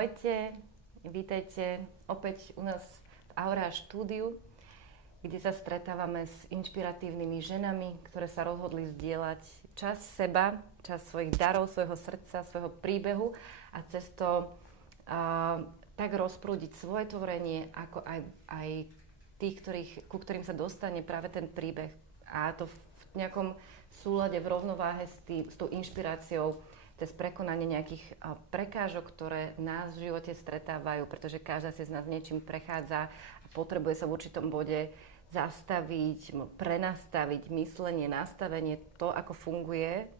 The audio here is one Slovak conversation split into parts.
Ahojte, vítajte opäť u nás v Aura štúdiu, kde sa stretávame s inšpiratívnymi ženami, ktoré sa rozhodli zdieľať časť seba, časť svojich darov, svojho srdca, svojho príbehu a cez to tak rozprúdiť svoje tvorenie, ako aj tých, ku ktorým sa dostane práve ten príbeh. A to v nejakom súlade, v rovnováhe s tou inšpiráciou, cez prekonanie nejakých prekážok, ktoré nás v živote stretávajú, pretože každá si z nás niečím prechádza a potrebuje sa v určitom bode zastaviť, prenastaviť myslenie, nastavenie, to, ako funguje.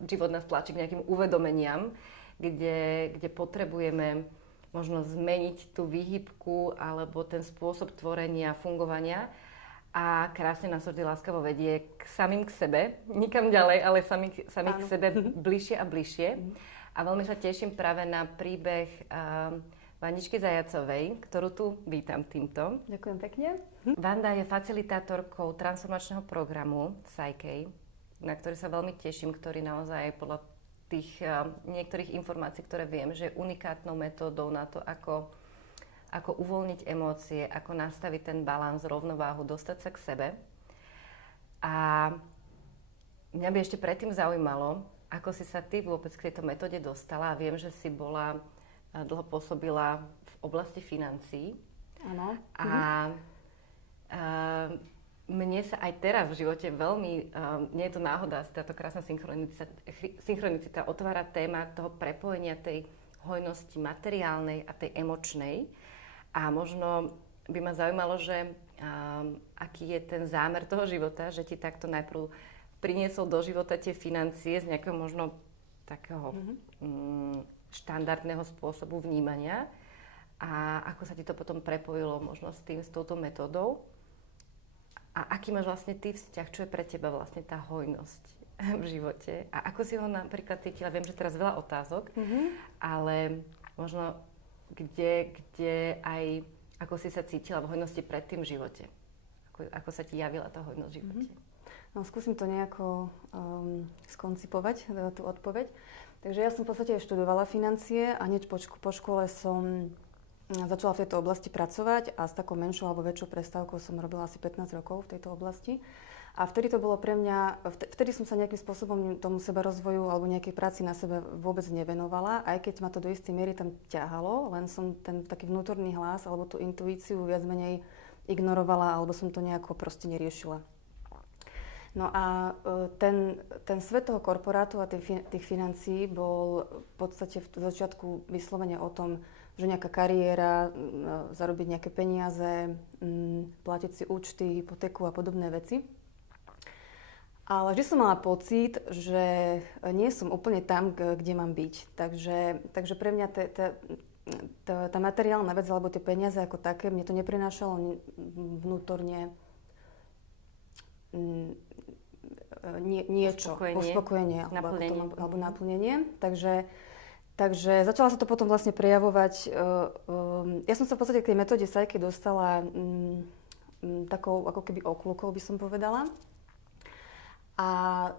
Život nás tlačí k nejakým uvedomeniam, kde potrebujeme možno zmeniť tú výhybku alebo ten spôsob tvorenia, fungovania. A krásne nás vždy láskavo vedie samým k sebe, nikam ďalej, ale sami k sebe bližšie a bližšie. A veľmi sa teším práve na príbeh Vandičky Zajacovej, ktorú tu vítam týmto. Ďakujem pekne. Vanda je facilitátorkou transformačného programu Psyche, na ktorý sa veľmi teším, ktorý naozaj podľa tých niektorých informácií, ktoré viem, že je unikátnou metódou na to, ako uvoľniť emócie, ako nastaviť ten balans, rovnováhu, dostať sa k sebe. A mňa by ešte predtým zaujímalo, ako si sa ty vôbec k tejto metóde dostala. Viem, že si dlho pôsobila v oblasti financií. Áno. A mne sa aj teraz v živote veľmi, nie je to náhoda, táto krásna synchronicita otvára téma toho prepojenia tej hojnosti materiálnej a tej emočnej. A možno by ma zaujímalo, že aký je ten zámer toho života, že ti takto najprv priniesol do života tie financie z nejakého možno takého štandardného spôsobu vnímania a ako sa ti to potom prepojilo možno s touto metódou a aký máš vlastne ty vzťah, čo je pre teba vlastne tá hojnosť v živote a ako si ho napríklad cítila, viem, že teraz veľa otázok, ale možno kde aj ako si sa cítila v hojnosti pred tým v živote, ako sa ti javila tá hojnosť v živote. No, skúsim to nejako skoncipovať, tú odpoveď. Takže ja som v podstate študovala financie a hneď po škole som začala v tejto oblasti pracovať a s takou menšou alebo väčšou prestávkou som robila asi 15 rokov v tejto oblasti. A vtedy to bolo pre mňa, vtedy som sa nejakým spôsobom tomu sebarozvoju alebo nejakej práci na sebe vôbec nevenovala, aj keď ma to do istej miery tam ťahalo, len som ten taký vnútorný hlas alebo tú intuíciu viac menej ignorovala alebo som to nejako proste neriešila. No a ten svet toho korporátu a tých financií bol v podstate v začiatku vyslovene o tom, že nejaká kariéra, zarobiť nejaké peniaze, platiť si účty, hypotéku a podobné veci. Ale vždy som mala pocit, že nie som úplne tam, kde mám byť. Takže pre mňa tá materiálna vec alebo tie peniaze ako také, mne to neprinášalo vnútorne niečo, uspokojenie alebo naplnenie. Takže začala sa to potom vlastne prejavovať. Ja som sa v podstate k tej metóde Psyche dostala takou ako keby okľukou, by som povedala. A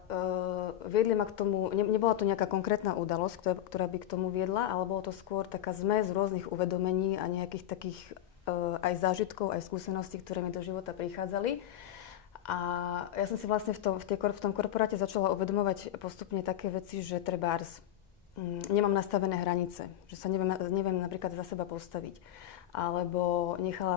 viedli ma k tomu, nebola to nejaká konkrétna udalosť, ktorá by k tomu viedla, ale bolo to skôr taká zmes rôznych uvedomení a nejakých takých aj zážitkov, aj skúseností, ktoré mi do života prichádzali. A ja som si vlastne v tom korporáte začala uvedomovať postupne také veci, že trebárs nemám nastavené hranice, že sa neviem napríklad za seba postaviť. Alebo ja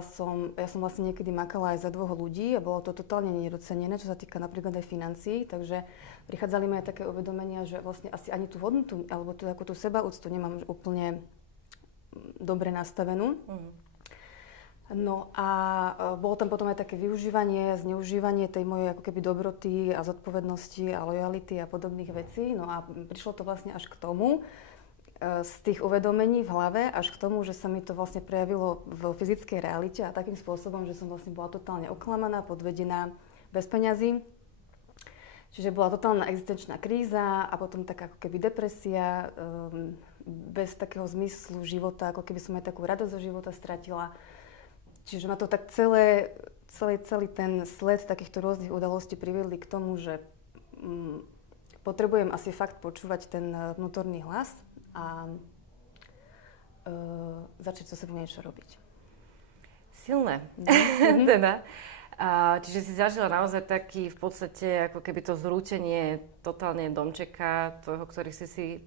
som vlastne niekedy makala aj za 2 ľudí a bolo to totálne nedocenené, čo sa týka napríklad aj financií, takže prichádzali mi aj také uvedomenia, že vlastne asi ani tú hodnotu alebo tú sebaúctu nemám úplne dobre nastavenú. No a bolo tam potom aj také zneužívanie tej mojej ako keby dobroty a zodpovednosti a lojality a podobných vecí. No a prišlo to vlastne až k tomu, z tých uvedomení v hlave až k tomu, že sa mi to vlastne prejavilo v fyzickej realite a takým spôsobom, že som vlastne bola totálne oklamaná, podvedená, bez peňazí. Čiže bola totálna existenčná kríza a potom taká ako keby depresia, bez takého zmyslu života, ako keby som aj takú radosť zo života stratila. Čiže ma to tak celý ten sled takýchto rôznych udalostí priviedli k tomu, že potrebujem asi fakt počúvať ten vnútorný hlas a začať so sebou niečo robiť. Silné. Teda. Čiže si zažila naozaj taký v podstate ako keby to zrútenie totálne domčeka tvojho, ktorý si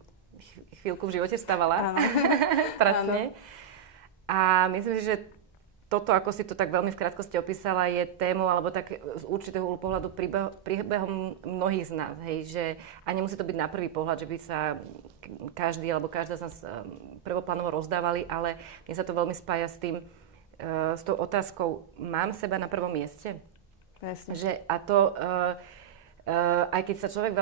chvíľku v živote stavala. Pracne. A myslím si, že toto, ako si to tak veľmi v krátkosti opísala, je témou, alebo tak z určitého pohľadu príbehom mnohých z nás, hej, že a nemusí to byť na prvý pohľad, že by sa každý alebo každá z nás prvoplánovo rozdávali, ale mne sa to veľmi spája s tým, s tou otázkou, mám seba na prvom mieste? Presne. Že, a to, aj keď sa človek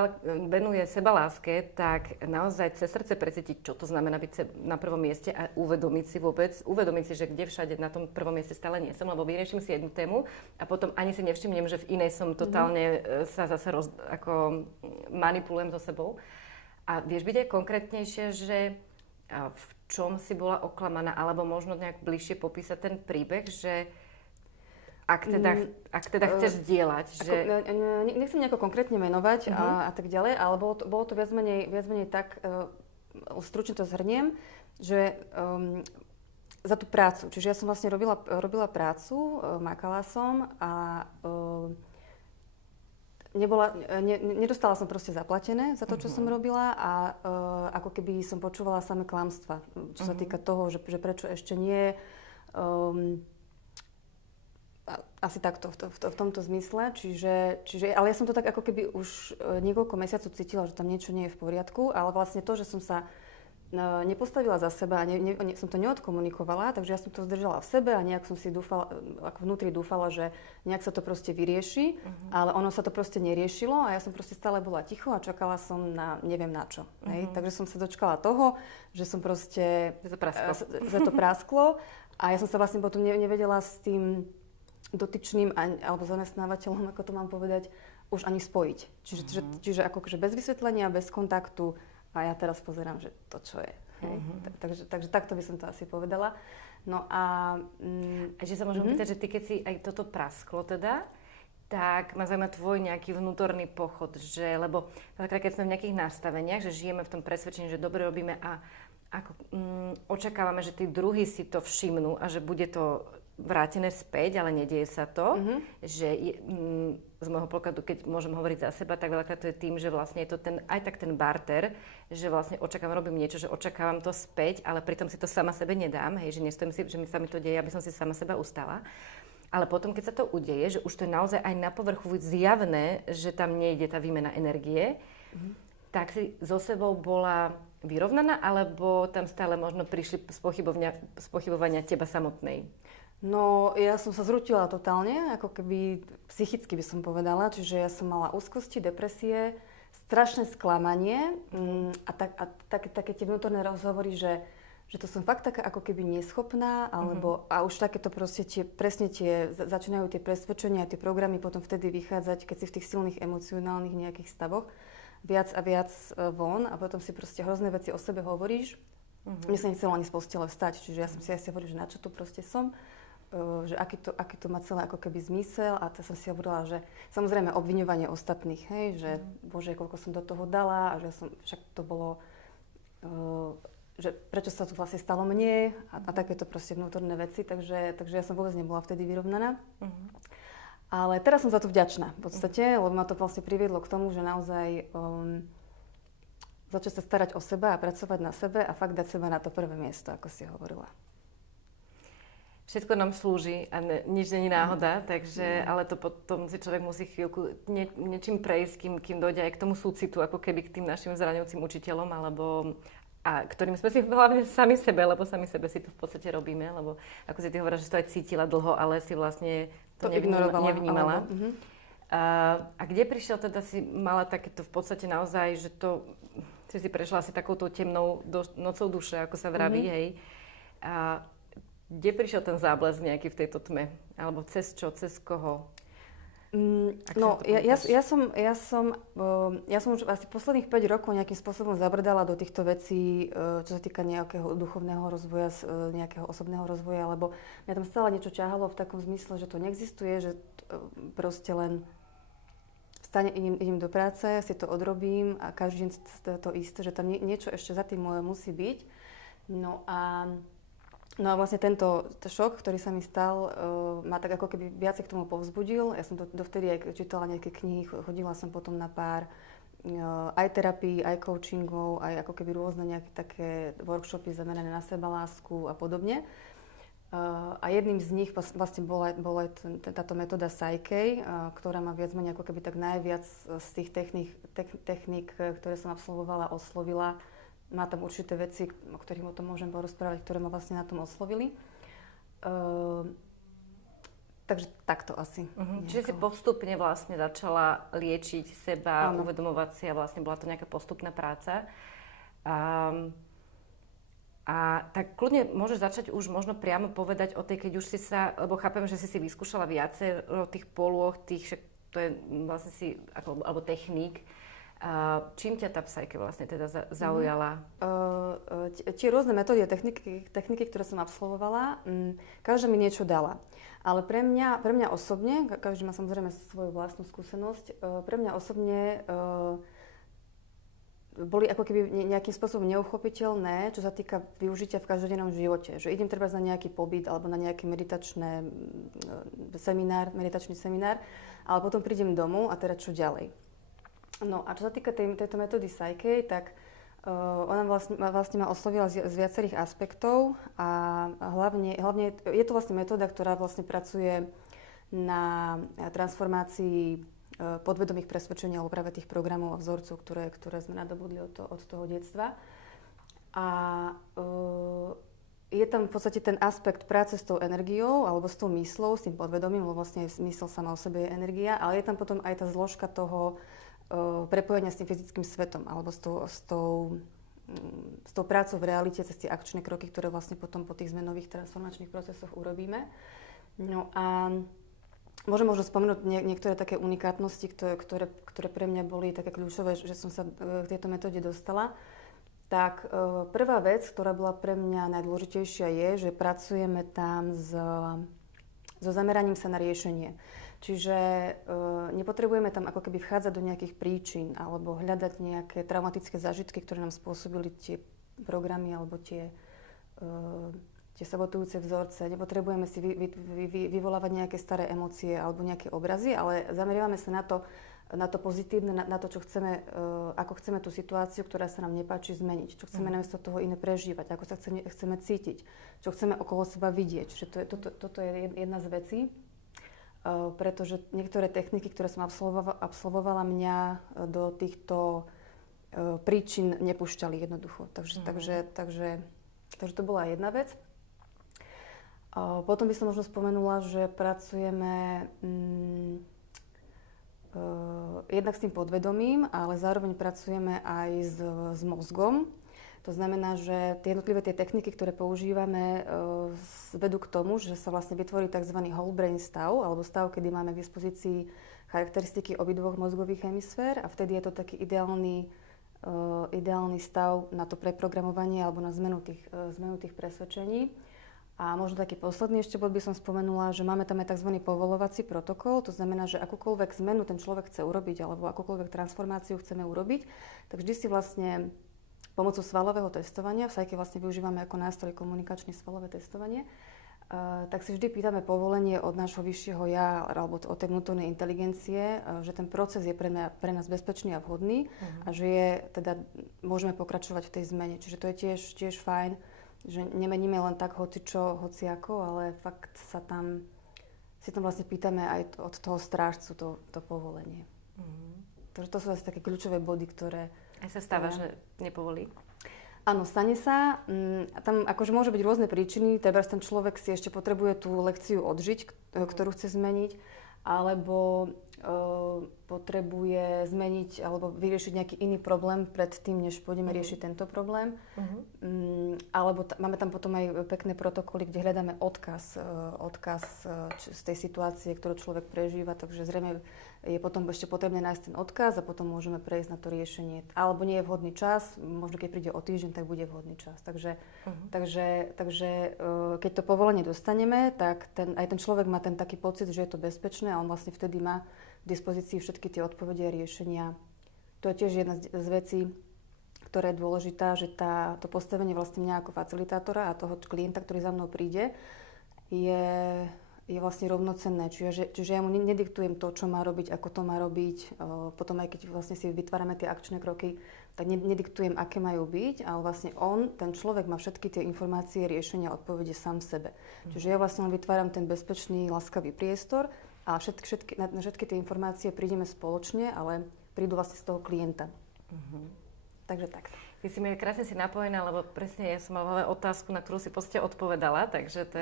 venuje sebaláske, tak naozaj cez srdce precítiť, čo to znamená byť na prvom mieste a uvedomiť si, že kde všade na tom prvom mieste stále nie som, lebo vyrieším si jednu tému a potom ani si nevšimnem, že v inej som totálne sa zase ako manipulujem so sebou. A vieš byť aj konkrétnejšie, že v čom si bola oklamaná, alebo možno nejak bližšie popísať ten príbeh, že ak teda chceš zdieľať, že... Nechcem nejako konkrétne menovať a tak ďalej, ale bolo to viac menej tak, stručne to zhrniem, že za tú prácu. Čiže ja som vlastne robila prácu, makala som a nedostala som proste zaplatené za to, čo som robila a ako keby som počúvala samé klamstvá, čo sa týka toho, že prečo ešte nie... Asi takto, v tomto zmysle. Čiže, ale ja som to tak ako keby už niekoľko mesiacov cítila, že tam niečo nie je v poriadku, ale vlastne to, že som sa nepostavila za seba a som to neodkomunikovala, takže ja som to zdržala v sebe a nejak som si dúfala, ako vnútri dúfala, že nejak sa to proste vyrieši, ale ono sa to proste neriešilo a ja som proste stále bola ticho a čakala som na neviem na čo. Takže som sa dočkala toho, že som proste... Že to prasklo a ja som sa vlastne potom nevedela s tým dotyčným alebo zamestnávateľom, ako to mám povedať, už ani spojiť. Čiže akože bez vysvetlenia, bez kontaktu a ja teraz pozerám, že to čo je. Takže takto by som to asi povedala. No a... že sa môžem pýtať, že ty keď si aj toto prasklo teda, tak ma zaujíma tvoj nejaký vnútorný pochod, že, lebo keď sme v nejakých nastaveniach, že žijeme v tom presvedčení, že dobre robíme a ako, očakávame, že tí druhí si to všimnú a že bude to vrátené späť, ale nedieje sa to, že z môjho pohľadu, keď môžem hovoriť za seba, tak veľakrát to je tým, že vlastne je to aj tak ten barter, že vlastne robím niečo, že očakávam to späť, ale pritom si to sama sebe nedám, hej, že nestojím si, že sa mi to deje, aby som si sama seba ustala. Ale potom, keď sa to udeje, že už to je naozaj aj na povrchu zjavné, že tam nejde tá výmena energie, tak si so sebou bola vyrovnaná, alebo tam stále možno prišli spochybovania teba samotnej? No, ja som sa zrútila totálne, ako keby psychicky by som povedala, čiže ja som mala úzkosti, depresie, strašné sklamanie a také tie vnútorné rozhovory, že to som fakt taká ako keby neschopná, alebo a už takéto proste začínajú tie presvedčenia, tie programy potom vtedy vychádzať, keď si v tých silných emocionálnych nejakých stavoch viac a viac von a potom si proste hrozné veci o sebe hovoríš. Mne sa nechcelo ani z postele vstať, čiže ja som si hovorila, že na čo tu proste som. Že aký to má celé ako keby zmysel a to som si hovorila, že samozrejme obviňovanie ostatných, hej, že bože, koľko som do toho dala a že však to bolo, že prečo sa to vlastne stalo mne a takéto proste vnútorné veci, takže ja som vôbec nebola vtedy vyrovnaná. Ale teraz som za to vďačná v podstate, lebo ma to vlastne priviedlo k tomu, že naozaj začať sa starať o seba a pracovať na sebe a fakt dať seba na to prvé miesto, ako si hovorila. Všetko nám slúži a nič není náhoda, takže, ale to potom si človek musí chvíľku niečím prejsť, kým dojde aj k tomu súcitu, ako keby k tým našim zraňujúcim učiteľom, ktorým sme si hlavne sami sebe, lebo sami sebe si to v podstate robíme, lebo ako si ty hovorila, že si to aj cítila dlho, ale si vlastne to nevnímala. A kde prišiel teda, si mala takéto v podstate naozaj, že to si prešla asi takouto temnou nocou duše, ako sa vraví, hej. Kde prišiel ten záblesk nejaký v tejto tme? Alebo cez čo? Cez koho? Ja som už asi posledných 5 rokov nejakým spôsobom zabrdala do týchto vecí, čo sa týka nejakého duchovného rozvoja, nejakého osobného rozvoja, lebo mňa tam stále niečo ťahalo v takom zmysle, že to neexistuje, že proste len idem do práce, si to odrobím a každý deň to isté, že tam niečo ešte za tým musí byť. No a vlastne tento šok, ktorý sa mi stal, ma tak ako keby viacej k tomu povzbudil. Ja som dovtedy aj čítala nejaké knihy, chodila som potom na pár aj terapií, aj coachingov, aj ako keby rôzne nejaké také workshopy zamerané na sebalásku a podobne. A jedným z nich vlastne bola táto metóda Psyche, ktorá ma viac menej ako keby tak najviac z tých techník, ktoré som absolvovala, oslovila. Má tam určité veci, o ktorých o tom môžem porozprávať, ktoré ma vlastne na tom oslovili. Takže takto asi. Čiže si postupne vlastne začala liečiť seba, uvedomovať si a vlastne bola to nejaká postupná práca. A tak kľudne môžeš začať už možno priamo povedať o tej, keď už si sa, lebo chápem, že si vyskúšala viacero tých polôch, to je vlastne alebo techník. Čím ťa tá Psyche vlastne teda zaujala? Tie rôzne metódy a techniky, ktoré som absolvovala, každá mi niečo dala. Ale pre mňa osobne, každý má samozrejme svoju vlastnú skúsenosť, pre mňa osobne boli ako keby nejakým spôsobom neuchopiteľné, čo sa týka využitia v každodennom živote. Že idem treba na nejaký pobyt alebo na nejaký meditačný seminár, ale potom prídem domov a teda čo ďalej. No a čo sa týka tejto metódy Psyche, tak ona vlastne ma oslovila z viacerých aspektov a hlavne je to vlastne metóda, ktorá vlastne pracuje na transformácii podvedomých presvedčení alebo práve tých programov a vzorcov, ktoré sme nadobudli od toho detstva. A je tam v podstate ten aspekt práce s tou energiou alebo s tou myslou, s tým podvedomím, lebo vlastne mysl sama o sebe je energia, ale je tam potom aj tá zložka toho prepojenia s tým fyzickým svetom alebo s tou prácou v realite cez tie akčné kroky, ktoré vlastne potom po tých zmenových transformačných procesoch urobíme. No a môžem možno spomenúť niektoré také unikátnosti, ktoré pre mňa boli také kľúčové, že som sa k tejto metóde dostala. Tak prvá vec, ktorá bola pre mňa najdôležitejšia je, že pracujeme tam so zameraním sa na riešenie. Čiže nepotrebujeme tam ako keby vchádzať do nejakých príčin alebo hľadať nejaké traumatické zážitky, ktoré nám spôsobili tie programy alebo tie sabotujúce vzorce. Nepotrebujeme si vyvolávať nejaké staré emócie alebo nejaké obrazy, ale zameriavame sa na to pozitívne, na to, čo chceme, ako chceme tú situáciu, ktorá sa nám nepáči, zmeniť. Čo chceme namiesto toho iné prežívať, ako sa chceme cítiť, čo chceme okolo seba vidieť. Čiže toto je jedna z vecí. Pretože niektoré techniky, ktoré som absolvovala, mňa do týchto príčin nepúšťali jednoducho. Takže to bola jedna vec. Potom by som možno spomenula, že pracujeme jednak s tým podvedomím, ale zároveň pracujeme aj s mozgom. To znamená, že tie jednotlivé techniky, ktoré používame, vedú k tomu, že sa vlastne vytvorí tzv. Whole brain stav, alebo stav, kedy máme k dispozícii charakteristiky obidvoch mozgových hemisfér a vtedy je to taký ideálny stav na to preprogramovanie alebo na zmenu tých presvedčení. A možno taký posledný ešte bod by som spomenula, že máme tam aj tzv. Povolovací protokol, to znamená, že akúkoľvek zmenu ten človek chce urobiť alebo akúkoľvek transformáciu chceme urobiť, tak vždy si vlastne pomocou svalového testovania, v Psyche vlastne využívame ako nástroj komunikačné svalové testovanie, tak si vždy pýtame povolenie od nášho vyššieho ja alebo od tej vnútornej inteligencie, že ten proces je pre nás bezpečný a vhodný a že môžeme pokračovať v tej zmene. Čiže to je tiež fajn, že nemeníme len tak hociako, ale fakt si tam vlastne pýtame aj od toho strážcu to povolenie. Takže to sú asi také kľúčové body, ktoré... Aj sa stáva, že nepovolí? Áno, stane sa. Tam akože môže byť rôzne príčiny, teda ten človek si ešte potrebuje tú lekciu odžiť, ktorú chce zmeniť, alebo potrebuje zmeniť alebo vyriešiť nejaký iný problém pred tým, než pôjdeme riešiť tento problém. Alebo máme tam potom aj pekné protokoly, kde hľadáme odkaz z tej situácie, ktorú človek prežíva, takže zrejme je potom ešte potrebné nájsť ten odkaz a potom môžeme prejsť na to riešenie. Alebo nie je vhodný čas, možno keď príde o týždeň, tak bude vhodný čas. Takže keď to povolenie dostaneme, tak aj ten človek má ten taký pocit, že je to bezpečné a on vlastne vtedy má k dispozícii všetky tie odpovede a riešenia. To je tiež jedna z vecí, ktorá je dôležitá, že to postavenie vlastne mňa ako facilitátora a toho klienta, ktorý za mnou príde, je vlastne rovnocenné. Čiže ja mu nediktujem to, čo má robiť, ako to má robiť. Potom aj keď vlastne si vytvárame tie akčné kroky, tak nediktujem, aké majú byť, ale vlastne ten človek má všetky tie informácie, riešenia, odpovede sám sebe. Čiže ja vlastne len vytváram ten bezpečný, láskavý priestor a na všetky tie informácie prídeme spoločne, ale prídu vlastne z toho klienta. Takže tak. Ty si mi krásne napojená, lebo presne ja som mala otázku, na ktorú si v podstate odpovedala, takže to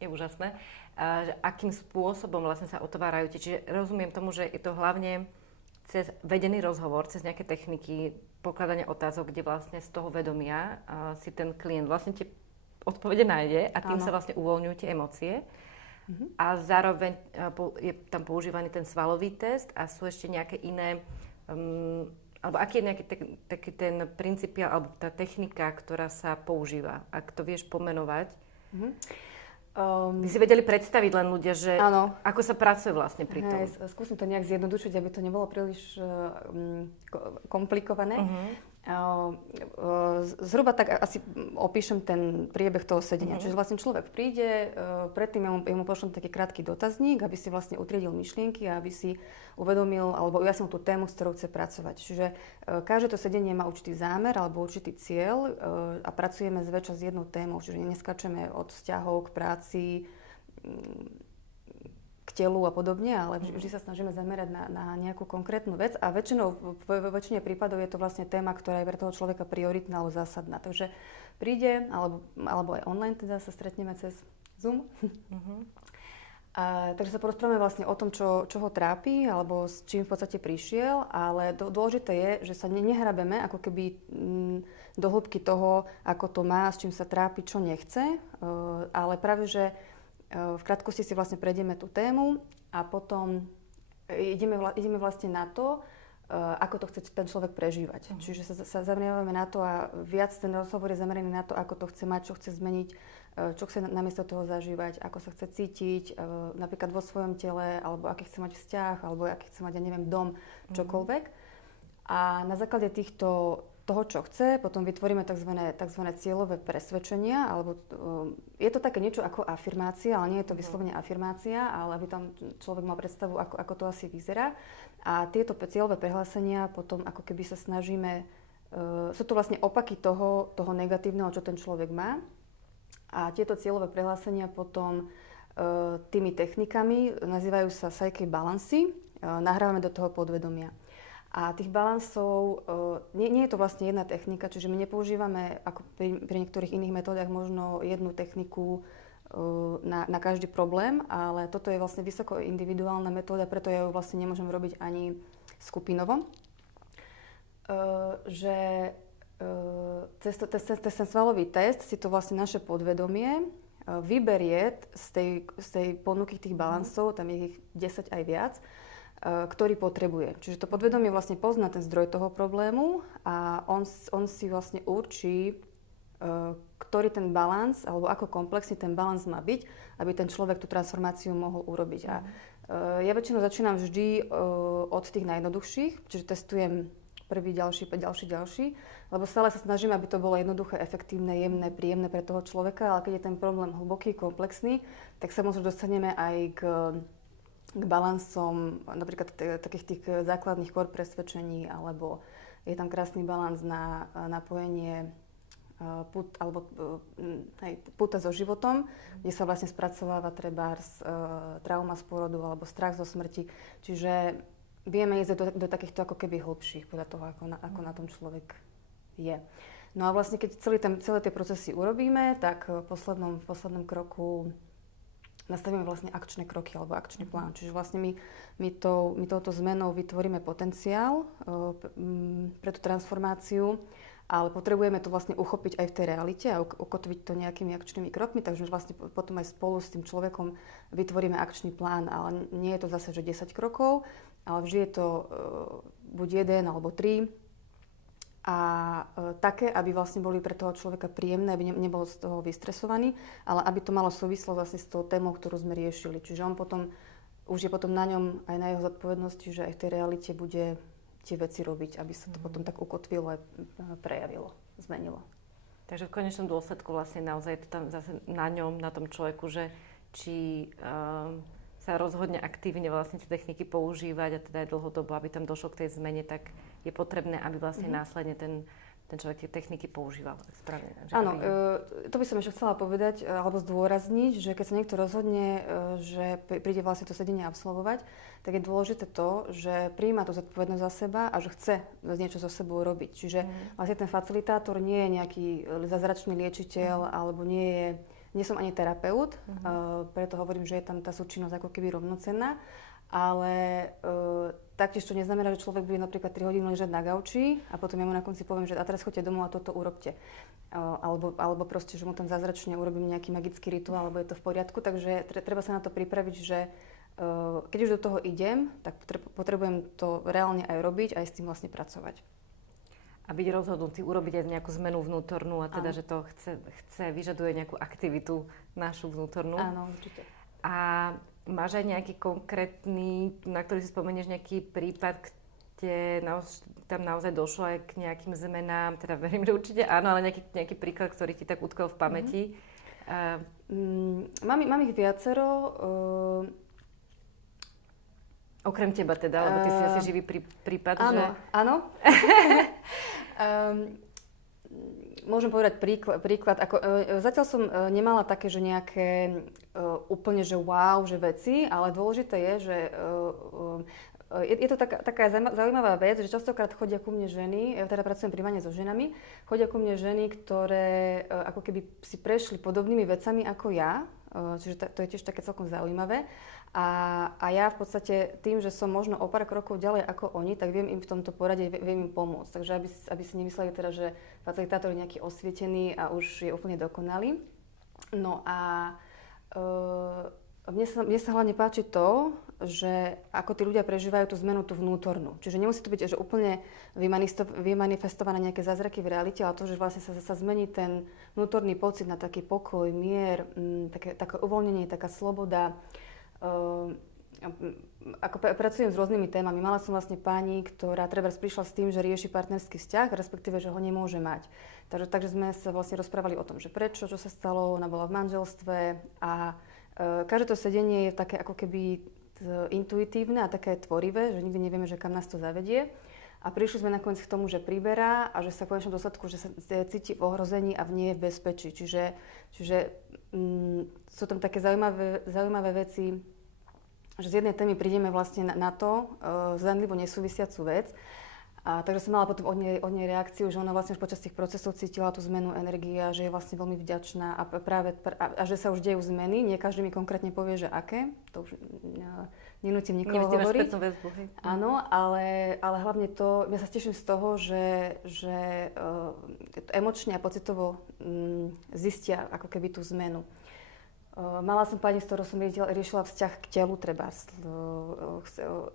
je úžasné. Že akým spôsobom vlastne sa otvárajú tie. Čiže rozumiem tomu, že je to hlavne cez vedený rozhovor, cez nejaké techniky, pokladanie otázok, kde vlastne z toho vedomia si ten klient vlastne tie odpovede nájde a tým sa vlastne uvoľňujú tie emócie. A zároveň je tam používaný ten svalový test a sú ešte nejaké iné, alebo aký je nejaký taký ten principiál, alebo tá technika, ktorá sa používa, ak to vieš pomenovať. By si vedeli predstaviť len ľudia, že ako sa pracuje vlastne pri tom. Skúsim to nejak zjednodušiť, aby to nebolo príliš komplikované. Zhruba tak asi opíšem ten priebeh toho sedenia. Čiže vlastne človek príde, predtým ja mu pošlem taký krátky dotazník, aby si vlastne utriedil myšlienky a aby si uvedomil alebo ujasnil tú tému, s ktorou chce pracovať. Čiže každé to sedenie má určitý zámer alebo určitý cieľ a pracujeme zväčša s jednou témou, čiže neskačeme od vzťahov k práci, k telu a podobne, ale vždy sa snažíme zamerať na nejakú konkrétnu vec a väčšinou, vo väčšine prípadov je to vlastne téma, ktorá je pre toho človeka prioritná alebo zásadná. Takže príde, alebo aj online teda sa stretneme cez Zoom. Takže sa porozprávame vlastne o tom, čo ho trápi alebo s čím v podstate prišiel, ale dôležité je, že sa nehrabeme ako keby do hĺbky toho, ako to má, s čím sa trápi, čo nechce, ale práve, že v krátkosti si vlastne prejdeme tú tému a potom ideme vlastne na to, ako to chce ten človek prežívať. Čiže sa zameriavame na to a viac ten rozhovor je zameraný na to, ako to chce mať, čo chce zmeniť, čo chce namiesto toho zažívať, ako sa chce cítiť, napríklad vo svojom tele, alebo aký chce mať vzťah, alebo aký chce mať, ja neviem, dom, čokoľvek. A na základe toho, čo chce, potom vytvoríme tzv. Cieľové presvedčenia, alebo je to také niečo ako afirmácia, ale nie je to vyslovene afirmácia, ale aby tam človek mal predstavu, ako to asi vyzerá. A tieto cieľové prehlásenia potom ako keby sa snažíme, sú to vlastne opaky toho negatívneho, čo ten človek má. A tieto cieľové prehlásenia potom tými technikami, nazývajú sa Psyche balansy, nahrávame do toho podvedomia. A tých balansov, nie je to vlastne jedna technika, čiže my nepoužívame, ako pri niektorých iných metódach, možno jednu techniku na každý problém, ale toto je vlastne vysoko individuálna metóda, preto ja ju vlastne nemôžem robiť ani skupinovo. Cez ten svalový test si to vlastne naše podvedomie vyberie z tej ponuky tých balansov, tam je ich 10 aj viac, ktorý potrebuje. Čiže to podvedomie vlastne pozná ten zdroj toho problému a on si vlastne určí, ktorý ten balans, alebo ako komplexný ten balans má byť, aby ten človek tú transformáciu mohol urobiť. A ja väčšinou začínam vždy od tých najjednoduchších, čiže testujem prvý, ďalší, lebo stále sa snažím, aby to bolo jednoduché, efektívne, jemné, príjemné pre toho človeka, ale keď je ten problém hlboký, komplexný, tak sa možno dostaneme aj k balansom napríklad takých tých základných core presvedčení, alebo je tam krásny balans na napojenie puta so životom, kde sa vlastne spracováva trebárs trauma z pôrodu alebo strach zo smrti. Čiže vieme ísť do takýchto ako keby hlbších podľa toho, ako na tom človek je. No a vlastne keď celé tie procesy urobíme, tak v poslednom kroku nastavíme vlastne akčné kroky alebo akčný plán. Čiže vlastne my touto zmenou vytvoríme potenciál pre tú transformáciu, ale potrebujeme to vlastne uchopiť aj v tej realite a ukotviť to nejakými akčnými krokmi, takže vlastne potom aj spolu s tým človekom vytvoríme akčný plán, ale nie je to zase, že 10 krokov, ale vždy je to buď 1 alebo 3 a také, aby vlastne boli pre toho človeka príjemné, aby nebol z toho vystresovaný, ale aby to malo súvislosť vlastne s tou témou, ktorú sme riešili. Čiže on potom, už je potom na ňom aj na jeho zodpovednosti, že aj v tej realite bude tie veci robiť, aby sa to potom tak ukotvilo a prejavilo, zmenilo. Takže v konečnom dôsledku vlastne naozaj je to tam zase na ňom, na tom človeku, že či sa rozhodne aktívne vlastne tie techniky používať a teda aj dlhodobo, aby tam došlo k tej zmene, tak je potrebné, aby vlastne následne ten človek tie techniky používal. Správne. Áno, to by som ešte chcela povedať, alebo zdôrazniť, že keď sa niekto rozhodne, že príde vlastne to sedenie absolvovať, tak je dôležité to, že prijíma tú zodpovednosť za seba a že chce niečo so sebou robiť. Čiže vlastne ten facilitátor nie je nejaký zázračný liečiteľ, alebo nie som ani terapeut, preto hovorím, že je tam tá súčinnosť ako keby rovnocenná. Ale taktiež to neznamená, že človek bude napríklad 3 hodiny ležať na gauči a potom ja mu na konci poviem, že a teraz choďte domov a toto urobte. Alebo proste, že mu tam zázračne urobím nejaký magický rituál, alebo je to v poriadku. Takže treba sa na to pripraviť, že keď už do toho idem, tak potrebujem to reálne aj robiť, aj s tým vlastne pracovať. A byť rozhodnutý, urobiť aj nejakú zmenu vnútornú a teda, že to vyžaduje nejakú aktivitu našu vnútornú. Áno, určite. A máš aj nejaký konkrétny, na ktorý si spomenieš nejaký prípad, kde tam naozaj došlo aj k nejakým zmenám? Teda verím, že určite áno, ale nejaký príklad, ktorý ti tak utkvel v pamäti? Mám ich viacero. Okrem teba teda, lebo ty si asi živý prípad, áno, že? Áno. Môžem povedať príklad. Zatiaľ som nemala také, že nejaké úplne, že wow, že veci, ale dôležité je, že je to taká zaujímavá vec, že častokrát chodia ku mne ženy, ja teda pracujem primárne so ženami, chodia ku mne ženy, ktoré ako keby si prešli podobnými vecami ako ja, čiže to je tiež také celkom zaujímavé. A ja v podstate tým, že som možno o pár krokov ďalej ako oni, tak viem im v tomto porade, viem im pomôcť. Takže aby si nemysleli teda, že facilitátor je nejaký osvietený a už je úplne dokonalý. No a mne sa hlavne páči to, že ako tí ľudia prežívajú tú zmenu, tú vnútornú. Čiže nemusí to byť, že úplne vymanifestované nejaké zázraky v realite, ale to, že vlastne sa zmení ten vnútorný pocit na taký pokoj, mier, také uvoľnenie, taká sloboda. Ako pracujem s rôznymi témami. Mala som vlastne pani, ktorá trebárs prišla s tým, že rieši partnerský vzťah, respektíve, že ho nemôže mať. Takže sme sa vlastne rozprávali o tom, že prečo, čo sa stalo, ona bola v manželstve a každé to sedenie je také ako keby intuitívne a také tvorivé, že nikdy nevieme, že kam nás to zavedie. A prišli sme nakoniec k tomu, že priberá a že sa v konečnom dôsledku, že sa cíti v ohrození a nie je v bezpečí. Čiže sú tam také zaujímavé veci, že z jednej témy prídeme vlastne na to zdanlivo nesúvisiacu vec. A takže som mala potom od nej reakciu, že ona vlastne už počas tých procesov cítila tú zmenu energie a že je vlastne veľmi vďačná a že sa už dejú zmeny. Nie každý mi konkrétne povie, že aké. To už nenútim nikoho hovoriť. Áno, ale hlavne to, ja sa teším z toho, že emočne a pocitovo zistia ako keby tú zmenu. Mala som pani, s ktorou som riešila vzťah k telu, trebárs.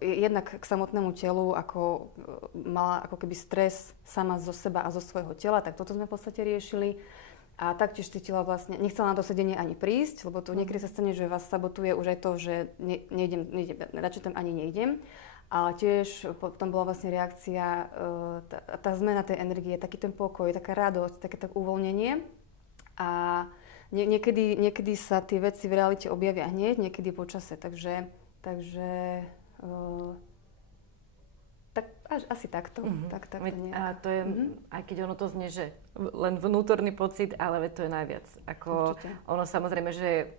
Jednak k samotnému telu, ako mala ako keby stres sama zo seba a zo svojho tela, tak toto sme v podstate riešili. A taktiež cítila vlastne, nechcela na to sedenie ani prísť, lebo to niekedy sa stane, že vás sabotuje už aj to, že nejdem, radšej tam ani nejdem. Ale tiež potom bola vlastne reakcia, tá zmena tej energie, taký ten pokoj, taká radosť, také tak uvoľnenie. A niekedy sa tie veci v realite objavia hneď, niekedy po čase, takže tak asi takto. Tak a to je, aj keď ono to znie, že len vnútorný pocit, ale to je najviac. Ono samozrejme, že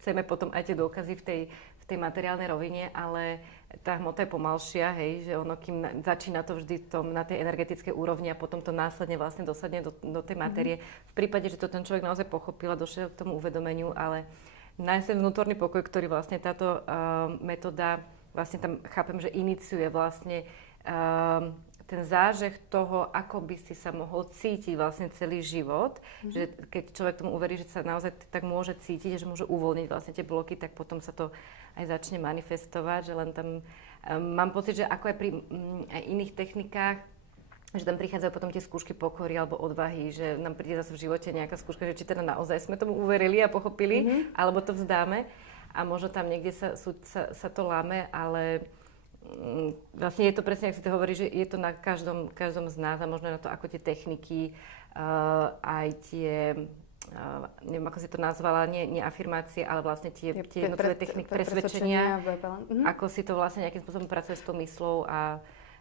chceme potom aj tie dôkazy v tej materiálnej rovine, ale tá hmota je pomalšia, hej, že ono, kým začína to vždy na tej energetickej úrovni a potom to následne vlastne dosadne do tej matérie. V prípade, že to ten človek naozaj pochopil a došiel k tomu uvedomeniu, ale nájsť ten vnútorný pokoj, ktorý vlastne táto metóda vlastne tam chápem, že iniciuje vlastne ten zážeh toho, ako by si sa mohol cítiť vlastne celý život. Že keď človek tomu uverí, že sa naozaj tak môže cítiť, že môže uvoľniť vlastne tie bloky, tak potom sa to aj začne manifestovať, že len tam mám pocit, že ako aj pri aj iných technikách, že tam prichádzajú potom tie skúšky pokory alebo odvahy, že nám príde zase v živote nejaká skúška, že či teda naozaj sme tomu uverili a pochopili, alebo to vzdáme a možno tam niekde sa to láme, ale vlastne je to presne, ak si to hovorí, že je to na každom z nás a možno na to, ako tie techniky, aj tie, neviem, ako si to nazvala, nie afirmácie, ale vlastne tie jednotlivé techniky presvedčenia, ako si to vlastne nejakým spôsobom pracuje s tou myslou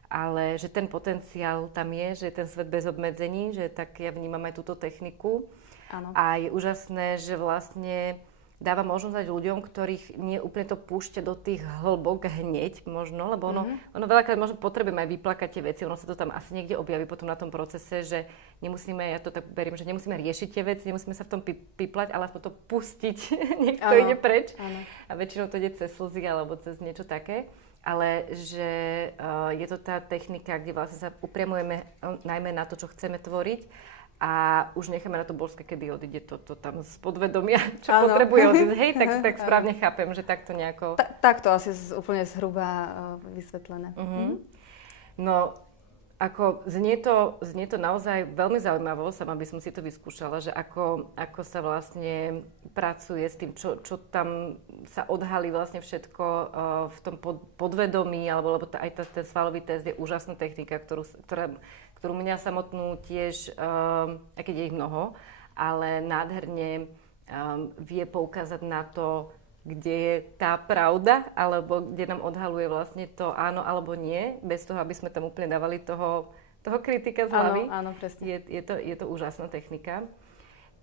ale že ten potenciál tam je, že je ten svet bez obmedzení, že tak ja vnímam aj túto techniku. Áno. A je úžasné, že vlastne dáva možnosť aj ľuďom, ktorých nie úplne to púšťa do tých hlbok hneď možno, lebo ono veľakrát možno potrebujeme aj vyplakať tie veci, ono sa to tam asi niekde objaví potom na tom procese, že nemusíme, ja to tak beriem, že nemusíme riešiť tie veci, nemusíme sa v tom piplať, ale aspoň to pustiť, nech to ide preč. Áno. A väčšinou to ide cez slzy alebo cez niečo také. Ale že je to tá technika, kde vlastne sa upriamujeme najmä na to, čo chceme tvoriť a už necháme na to božské, kedy odíde to tam z podvedomia, čo potrebuje odísť. Hej, tak správne chápem, že takto nejako... Takto asi úplne zhruba vysvetlené. No, ako znie to naozaj veľmi zaujímavo, sama by som si to vyskúšala, že ako sa vlastne pracuje s tým, čo tam sa odhalí vlastne všetko v tom podvedomí, lebo aj ten svalový test je úžasná technika, ktorú mňa samotnú tiež, aj keď je ich mnoho, ale nádherne vie poukázať na to, kde je tá pravda, alebo kde nám odhaluje vlastne to áno alebo nie, bez toho, aby sme tam úplne dávali toho kritika z hlavy. Áno, presne. Je to úžasná technika.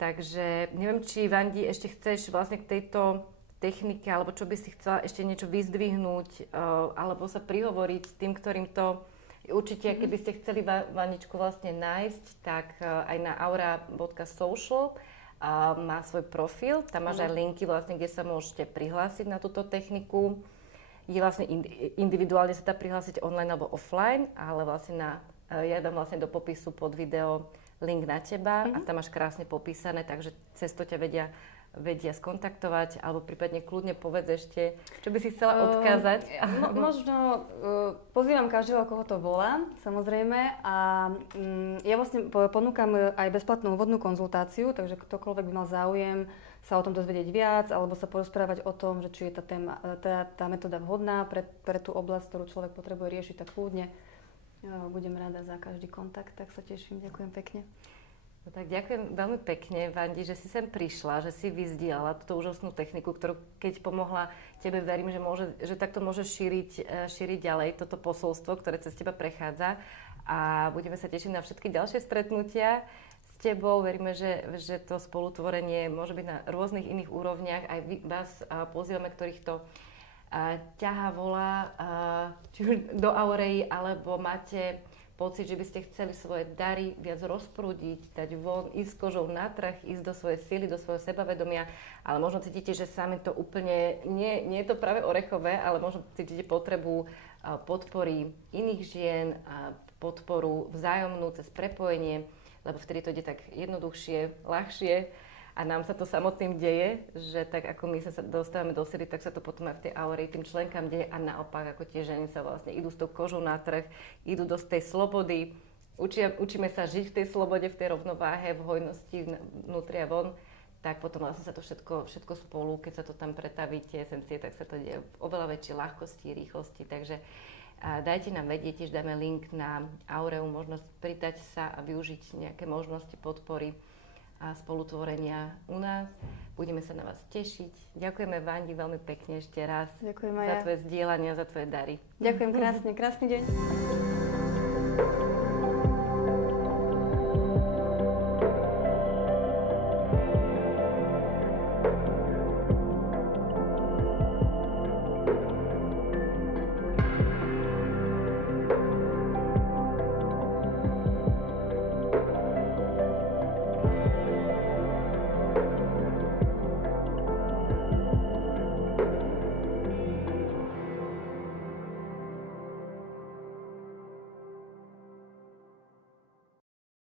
Takže neviem, či Vandi ešte chceš vlastne k tejto technike, alebo čo by si chcela ešte niečo vyzdvihnúť, alebo sa prihovoriť tým, ktorým to určite, keby ste chceli Vandičku vlastne nájsť, tak aj na aura.social má svoj profil, tam máš aj linky vlastne, kde sa môžete prihlásiť na túto techniku. Je vlastne individuálne sa dá prihlásiť online alebo offline, ale vlastne ja dám vlastne do popisu pod video link na teba a tam máš krásne popísané, takže cez to ťa vedia skontaktovať, alebo prípadne kľudne povedz ešte, čo by si chcela odkázať. Možno pozývam každého, koho to volá, samozrejme. A ja vlastne ponúkam aj bezplatnú úvodnú konzultáciu, takže ktokoľvek by mal záujem sa o tom dozvedieť viac, alebo sa porozprávať o tom, že či je tá metóda vhodná pre tú oblasť, ktorú človek potrebuje riešiť, tak kľudne. Budem rada za každý kontakt, tak sa teším. Ďakujem pekne. No tak ďakujem veľmi pekne, Vandi, že si sem prišla, že si vyzdielala túto úžasnú techniku, ktorú keď pomohla tebe, verím, že takto môžeš šíriť ďalej toto posolstvo, ktoré cez teba prechádza. A budeme sa tešiť na všetky ďalšie stretnutia s tebou. Veríme, že to spolutvorenie môže byť na rôznych iných úrovniach. Aj vás pozývame, ktorých to ťahá, volá, či už do Aureji, alebo máte pocit, že by ste chceli svoje dary viac rozprúdiť, dať von, ísť s kožou na trh, ísť do svojej síly, do svojho sebavedomia, ale možno cítite, že sami to úplne, nie je to práve orechové, ale možno cítite potrebu podpory iných žien, podporu vzájomnú cez prepojenie, lebo vtedy to ide tak jednoduchšie, ľahšie a nám sa to samotným deje, že tak ako my sa dostávame do sily, tak sa to potom aj v tej aure tým členkám deje a naopak, ako tie ženy sa vlastne idú s tou kožou na trh, idú do tej slobody, učíme sa žiť v tej slobode, v tej rovnováhe, v hojnosti vnútri a von, tak potom vlastne sa to všetko spolu, keď sa to tam pretaví tie esencie, tak sa to deje v oveľa väčšej ľahkosti, rýchlosti, takže dajte nám vedieť, tiež dáme link na Aureu, možnosť pridať sa a využiť nejaké možnosti podpory a spolutvorenia u nás. Budeme sa na vás tešiť. Ďakujeme, Vandi, veľmi pekne ešte raz. Ďakujem za tvoje zdieľania, za tvoje dary. Ďakujem krásne, krásny deň.